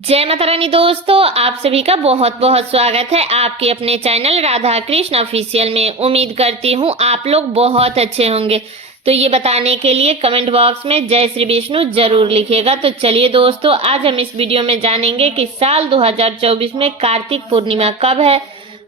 जय माता रानी दोस्तों, आप सभी का बहुत बहुत स्वागत है आपके अपने चैनल राधा कृष्ण ऑफिशियल में। उम्मीद करती हूँ आप लोग बहुत अच्छे होंगे। तो ये बताने के लिए कमेंट बॉक्स में जय श्री विष्णु जरूर लिखिएगा। तो चलिए दोस्तों, आज हम इस वीडियो में जानेंगे कि साल 2024 में कार्तिक पूर्णिमा कब है,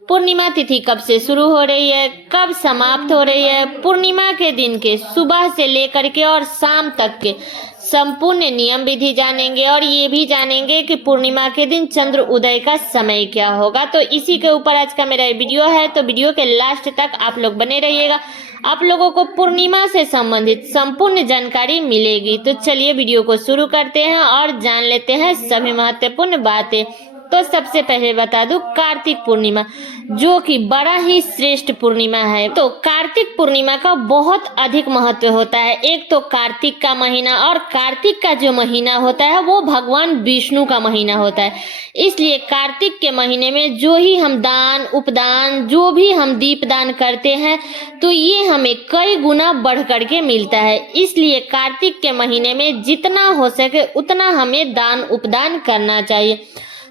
पूर्णिमा तिथि कब से शुरू हो रही है, कब समाप्त हो रही है, पूर्णिमा के दिन के सुबह से लेकर के और शाम तक के संपूर्ण नियम विधि जानेंगे और ये भी जानेंगे कि पूर्णिमा के दिन चंद्र उदय का समय क्या होगा। तो इसी के ऊपर आज का मेरा वीडियो है, तो वीडियो के लास्ट तक आप लोग बने रहिएगा। आप लोगों को पूर्णिमा से संबंधित संपूर्ण जानकारी मिलेगी। तो चलिए वीडियो को शुरू करते हैं और जान लेते हैं सभी महत्वपूर्ण बातें। तो सबसे पहले बता दूं, कार्तिक पूर्णिमा जो कि बड़ा ही श्रेष्ठ पूर्णिमा है। तो कार्तिक पूर्णिमा का बहुत अधिक महत्व होता है। एक तो कार्तिक का महीना, और कार्तिक का जो महीना होता है वो भगवान विष्णु का महीना होता है। इसलिए कार्तिक के महीने में जो ही हम दान उपदान, जो भी हम दीपदान करते हैं, तो ये हमें कई गुना बढ़ करके मिलता है। इसलिए कार्तिक के महीने में जितना हो सके उतना हमें दान उपदान करना चाहिए।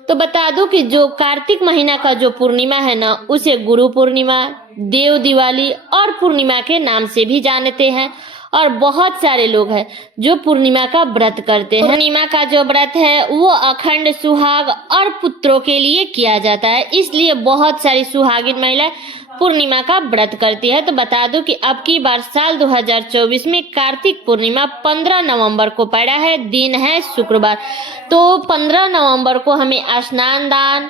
तो बता दूं कि जो कार्तिक महीना का जो पूर्णिमा है ना, उसे गुरु पूर्णिमा, देव दिवाली और पूर्णिमा के नाम से भी जानते हैं। और बहुत सारे लोग हैं जो पूर्णिमा का व्रत करते हैं। पूर्णिमा का जो व्रत है वो अखंड सुहाग और पुत्रों के लिए किया जाता है। इसलिए बहुत सारी सुहागिन महिलाएं पूर्णिमा का व्रत करती है। तो बता दूं कि अब की बार साल 2024 में कार्तिक पूर्णिमा 15 नवंबर को पड़ा है, दिन है शुक्रवार। तो 15 नवंबर को हमें स्नान दान,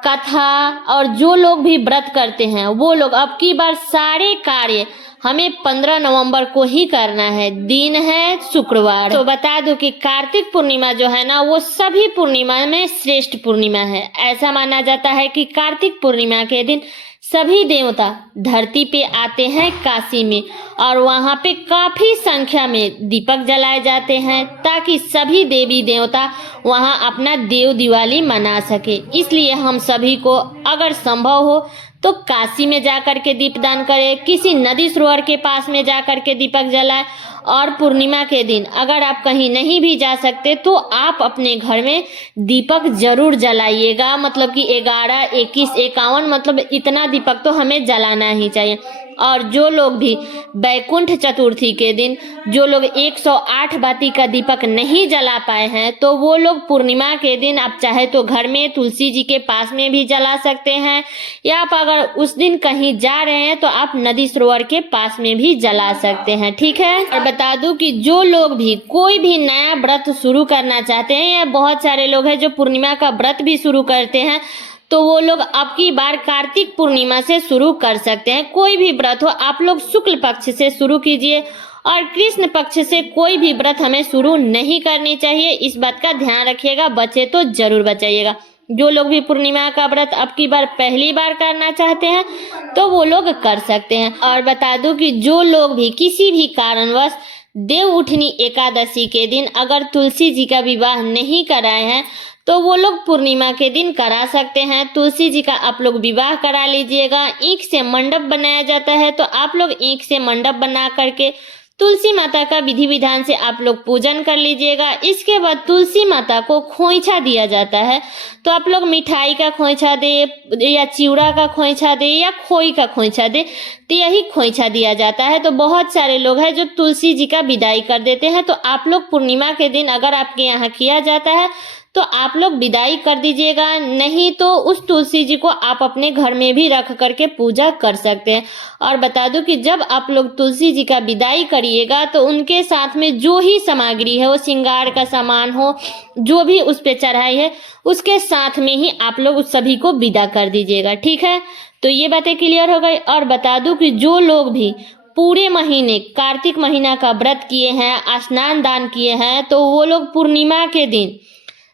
कथा और जो लोग भी व्रत करते हैं वो लोग अब की बार सारे कार्य हमें 15 नवंबर को ही करना है, दिन है शुक्रवार। तो बता दूं कि कार्तिक पूर्णिमा जो है ना, वो सभी पूर्णिमा में श्रेष्ठ पूर्णिमा है। ऐसा माना जाता है कि कार्तिक पूर्णिमा के दिन सभी देवता धरती पे आते हैं काशी में, और वहाँ पे काफी संख्या में दीपक जलाए जाते हैं ताकि सभी देवी देवता वहाँ अपना देव दिवाली मना सके। इसलिए हम सभी को अगर संभव हो तो काशी में जाकर के दीपदान करें, किसी नदी सरोवर के पास में जाकर के दीपक जलाएं। और पूर्णिमा के दिन अगर आप कहीं नहीं भी जा सकते तो आप अपने घर में दीपक जरूर जलाइएगा। मतलब कि 11, 21, 51 मतलब इतना दीपक तो हमें जलाना ही चाहिए। और जो लोग भी बैकुंठ चतुर्थी के दिन जो लोग 108 बाती का दीपक नहीं जला पाए हैं, तो वो लोग पूर्णिमा के दिन आप चाहे तो घर में तुलसी जी के पास में भी जला सकते हैं, या आप अगर उस दिन कहीं जा रहे हैं तो आप नदी सरोवर के पास में भी जला सकते हैं। ठीक है। और बता दूं कि जो लोग भी कोई भी नया व्रत शुरू करना चाहते हैं, या बहुत सारे लोग हैं जो पूर्णिमा का व्रत भी शुरू करते हैं, तो वो लोग अब की बार कार्तिक पूर्णिमा से शुरू कर सकते हैं। कोई भी व्रत हो आप लोग शुक्ल पक्ष से शुरू कीजिए, और कृष्ण पक्ष से कोई भी व्रत हमें शुरू नहीं करनी चाहिए। इस बात का ध्यान रखिएगा, बचे तो जरूर बचाइएगा। जो लोग भी पूर्णिमा का व्रत अब की बार पहली बार करना चाहते हैं तो वो लोग कर सकते हैं। और बता दूं कि जो लोग भी किसी भी कारणवश देव उठनी एकादशी के दिन अगर तुलसी जी का विवाह नहीं कराए हैं, तो वो लोग पूर्णिमा के दिन करा सकते हैं। तुलसी जी का आप लोग विवाह करा लीजिएगा। ईंख से मंडप बनाया जाता है, तो आप लोग ईंख से मंडप बना करके तुलसी माता का विधि विधान से आप लोग पूजन कर लीजिएगा। इसके बाद तुलसी माता को खोइछा दिया जाता है, तो आप लोग मिठाई का खोइछा दे, या चिवड़ा का खोइछा दे, या खोई का खोइछा दे, तो यही खोइछा दिया जाता है। तो बहुत सारे लोग हैं जो तुलसी जी का विदाई कर देते हैं। तो आप लोग पूर्णिमा के दिन अगर आपके यहाँ किया जाता है तो आप लोग विदाई कर दीजिएगा, नहीं तो उस तुलसी जी को आप अपने घर में भी रख करके पूजा कर सकते हैं। और बता दूं कि जब आप लोग तुलसी जी का विदाई करिएगा तो उनके साथ में जो ही सामग्री है, वो श्रृंगार का सामान हो, जो भी उस पे चढ़ाई है, उसके साथ में ही आप लोग उस सभी को विदा कर दीजिएगा। ठीक है। तो ये बातें क्लियर हो गई। और बता दूं कि जो लोग भी पूरे महीने कार्तिक महीना का व्रत किए हैं, स्नान दान किए हैं, तो वो लोग पूर्णिमा के दिन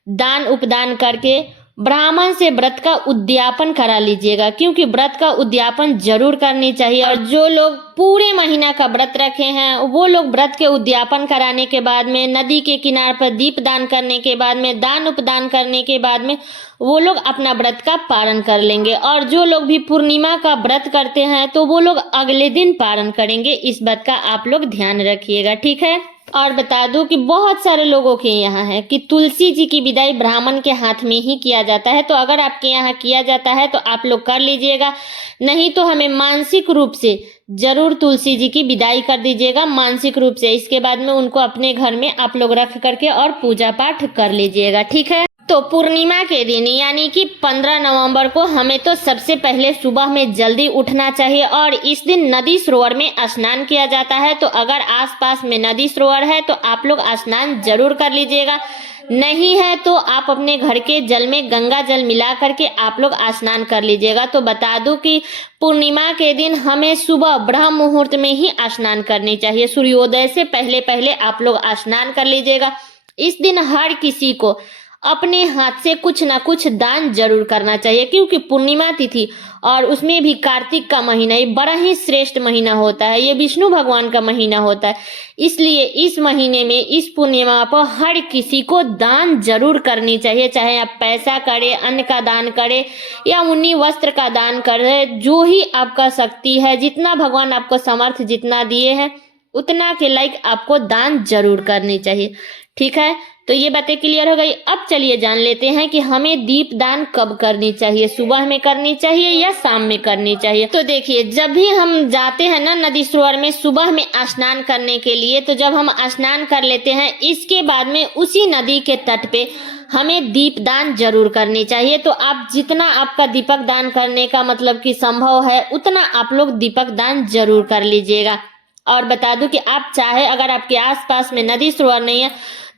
दान उपदान करके ब्राह्मण से व्रत का उद्यापन करा लीजिएगा, क्योंकि व्रत का उद्यापन जरूर करनी चाहिए। और जो लोग पूरे महीना का व्रत रखे हैं वो लोग व्रत के उद्यापन कराने के बाद में, नदी के किनारे पर दीप दान करने के बाद में, दान उपदान करने के बाद में वो लोग अपना व्रत का पारण कर लेंगे। और जो लोग भी पूर्णिमा का व्रत करते हैं तो वो लोग अगले दिन पारण करेंगे। इस बात का आप लोग ध्यान रखिएगा। ठीक है। और बता दूं कि बहुत सारे लोगों के यहाँ है कि तुलसी जी की विदाई ब्राह्मण के हाथ में ही किया जाता है। तो अगर आपके यहाँ किया जाता है तो आप लोग कर लीजिएगा, नहीं तो हमें मानसिक रूप से जरूर तुलसी जी की विदाई कर दीजिएगा, मानसिक रूप से। इसके बाद में उनको अपने घर में आप लोग रख करके और पूजा पाठ कर लीजिएगा, ठीक है। तो पूर्णिमा के दिन यानी कि 15 नवंबर को हमें तो सबसे पहले सुबह में जल्दी उठना चाहिए और इस दिन नदी सरोवर में स्नान किया जाता है। तो अगर आसपास में नदी सरोवर है तो आप लोग स्नान जरूर कर लीजिएगा, नहीं है तो आप अपने घर के जल में गंगा जल मिला करके आप लोग स्नान कर लीजिएगा। तो बता दूं कि पूर्णिमा के दिन हमें सुबह ब्रह्म मुहूर्त में ही स्नान करनी चाहिए, सूर्योदय से पहले पहले आप लोग स्नान कर लीजिएगा। इस दिन हर किसी को अपने हाथ से कुछ ना कुछ दान जरूर करना चाहिए, क्योंकि पूर्णिमा तिथि और उसमें भी कार्तिक का महीना, ये बड़ा ही श्रेष्ठ महीना होता है, ये विष्णु भगवान का महीना होता है। इसलिए इस महीने में इस पूर्णिमा पर हर किसी को दान जरूर करनी चाहिए, चाहे आप पैसा करें, अन्न का दान करें या ऊनी वस्त्र का दान करें, जो ही आपका शक्ति है, जितना भगवान आपको समर्थ जितना दिए हैं उतना के लायक आपको दान जरूर करनी चाहिए, ठीक है। तो ये बातें क्लियर हो गई। अब चलिए जान लेते हैं कि हमें दीप दान कब करनी चाहिए, सुबह में करनी चाहिए या शाम में करनी चाहिए। तो देखिए, जब भी हम जाते हैं ना नदी सरोवर में सुबह में स्नान करने के लिए, तो जब हम स्नान कर लेते हैं इसके बाद में उसी नदी के तट पे हमें दीप दान जरूर करनी चाहिए। तो आप जितना आपका दीपक दान करने का मतलब कि संभव है उतना आप लोग दीपक दान जरूर कर लीजिएगा। और बता दूं कि आप चाहे अगर आपके आसपास में नदी सरोवर नहीं है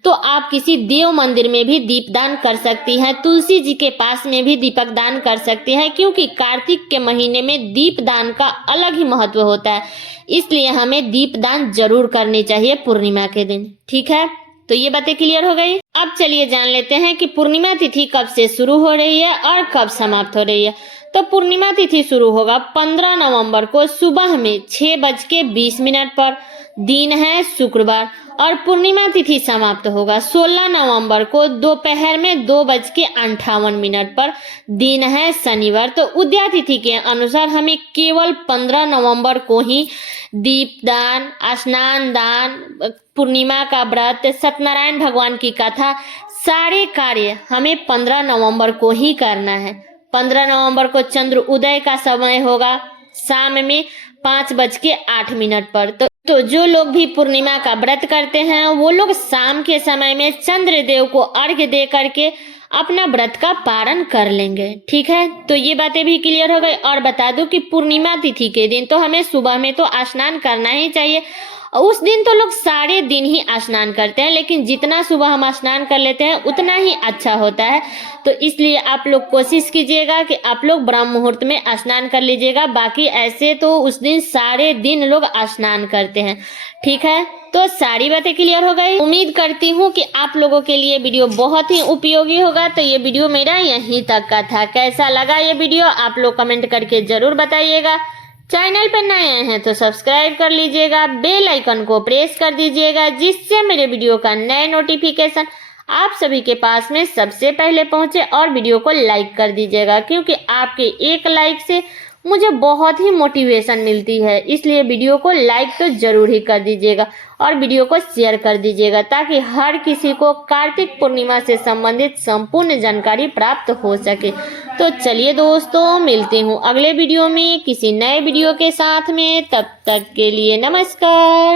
तो आप किसी देव मंदिर में भी दीपदान कर सकती हैं, तुलसी जी के पास में भी दीपक दान कर सकती हैं, क्योंकि कार्तिक के महीने में दीपदान का अलग ही महत्व होता है। इसलिए हमें दीपदान जरूर करनी चाहिए पूर्णिमा के दिन, ठीक है। तो ये बातें क्लियर हो गई। अब चलिए जान लेते हैं कि पूर्णिमा तिथि कब से शुरू हो रही है और कब समाप्त हो रही है। तो पूर्णिमा तिथि शुरू होगा 15 नवंबर को सुबह में 6:20 पर, दिन है शुक्रवार, और पूर्णिमा तिथि समाप्त होगा 16 नवंबर को दोपहर में 2:58 पर, दिन है शनिवार। तो उदया तिथि के अनुसार हमें केवल 15 नवंबर को ही दीपदान, स्नान दान, पूर्णिमा का व्रत, सत्यनारायण भगवान की कथा, सारे कार्य हमें 15 नवंबर को ही करना है। 15 नवंबर को चंद्र उदय का समय होगा शाम में 5:08 पर। तो जो लोग भी पूर्णिमा का व्रत करते हैं वो लोग शाम के समय में चंद्रदेव को अर्घ्य दे करके अपना व्रत का पारण कर लेंगे, ठीक है। तो ये बातें भी क्लियर हो गई। और बता दूं कि पूर्णिमा तिथि के दिन तो हमें सुबह में तो स्नान करना ही चाहिए। उस दिन तो लोग सारे दिन ही स्नान करते हैं, लेकिन जितना सुबह हम स्नान कर लेते हैं उतना ही अच्छा होता है। तो इसलिए आप लोग कोशिश कीजिएगा कि आप लोग ब्रह्म मुहूर्त में स्नान कर लीजिएगा। बाकी ऐसे तो उस दिन सारे दिन लोग स्नान करते हैं, ठीक है। तो सारी बातें क्लियर हो गई। उम्मीद करती हूँ कि आप लोगों के लिए वीडियो बहुत ही उपयोगी होगा। तो ये वीडियो मेरा यहीं तक का था। कैसा लगा ये वीडियो आप लोग कमेंट करके जरूर बताइएगा। चैनल पर नए हैं तो सब्सक्राइब कर लीजिएगा, बेल आइकन को प्रेस कर दीजिएगा, जिससे मेरे वीडियो का नए नोटिफिकेशन आप सभी के पास में सबसे पहले पहुंचे। और वीडियो को लाइक कर दीजिएगा, क्योंकि आपके एक लाइक से मुझे बहुत ही मोटिवेशन मिलती है। इसलिए वीडियो को लाइक तो जरूर ही कर दीजिएगा और वीडियो को शेयर कर दीजिएगा, ताकि हर किसी को कार्तिक पूर्णिमा से संबंधित संपूर्ण जानकारी प्राप्त हो सके। तो चलिए दोस्तों, मिलती हूँ अगले वीडियो में किसी नए वीडियो के साथ में। तब तक के लिए नमस्कार।